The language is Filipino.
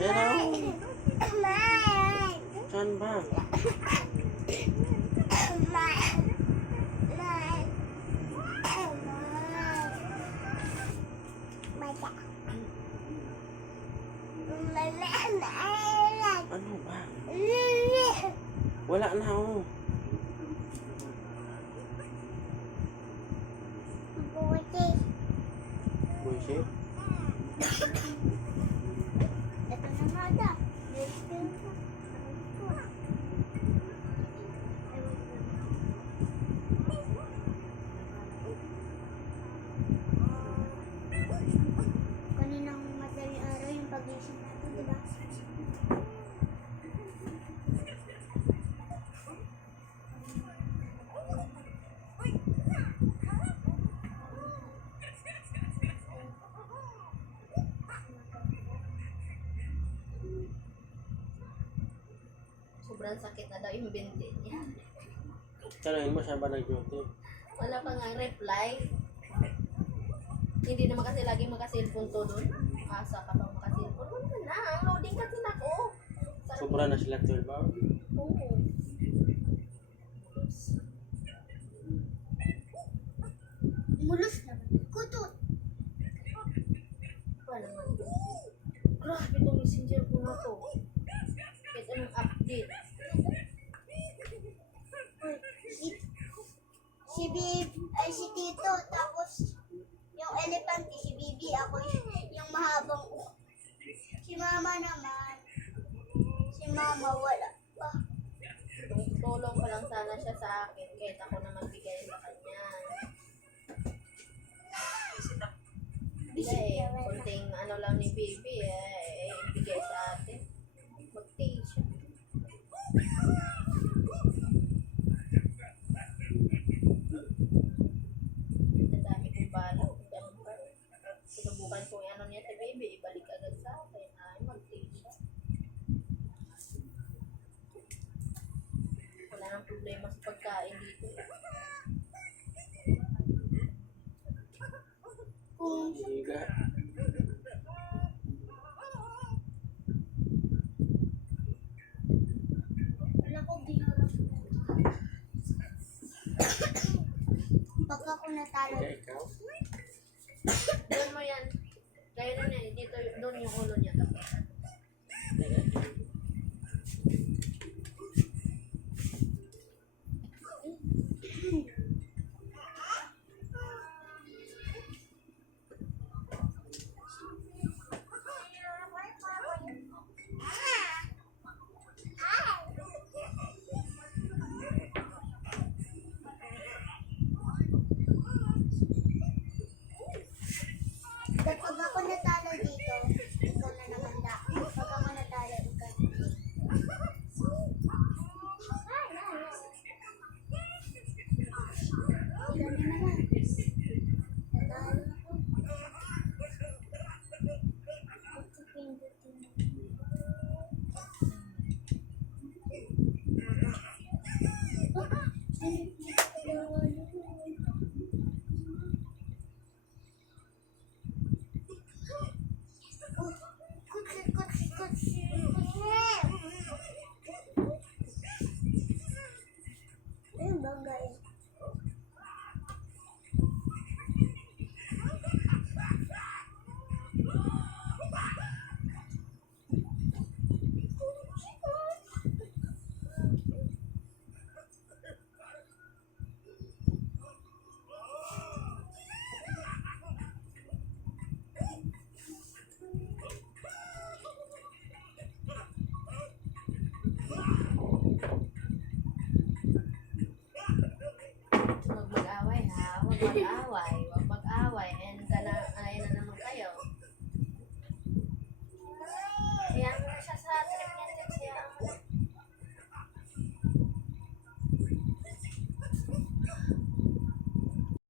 Ayan o. Saan ba? Ano ba? Wala na o. Buisit? Ito na nga daw. Kaninang madaling araw yung pag-isip natin, di ba? Sobrang sakit na daw yung binti niya. Tanongin mo siya ba nag-duty? Wala pa nga reply. Hindi naman kasi laging makasilpon to doon. Asa ka pang makasilpon. Wala na, ang loading kasi na ko. Sobra na sila 12 hours. Oo. Mulos naman. Kutot. Wala naman to. Grabe itong messenger ko na to. Kahit anong update. Si Bib, ay si Tito, tapos yung elepante, si Bibi, ako yung mahabang si Mama naman. Si Mama wala pa. Tulong pa lang sana siya sa akin. Kahit ako na magbigay sa kanya. Hindi eh. Kunting ano lang ni Bibi ibigay sa atin. Mag-tissue. Ang dami kong bala. Ang dami pa rin. Sinubukan kong ano niya si Bibi. Ibalik agad sa akin. Ay, mag-tissue. Wala nang problema sa pagkain dito. Kung Higa. wala ko biharap. Pagka ko natalo, Higa ikaw. Doon mo yan. Kaya na yan. Dito, doon yung ulo niya. pag ako natalo dito, ikaw na naman da. Pag ako natalo, ikaw. Ikaw na naman. Natalo ako. Ayun ba guys? Huwag mag-away ha. Huwag mag-away. Huwag mag-away. And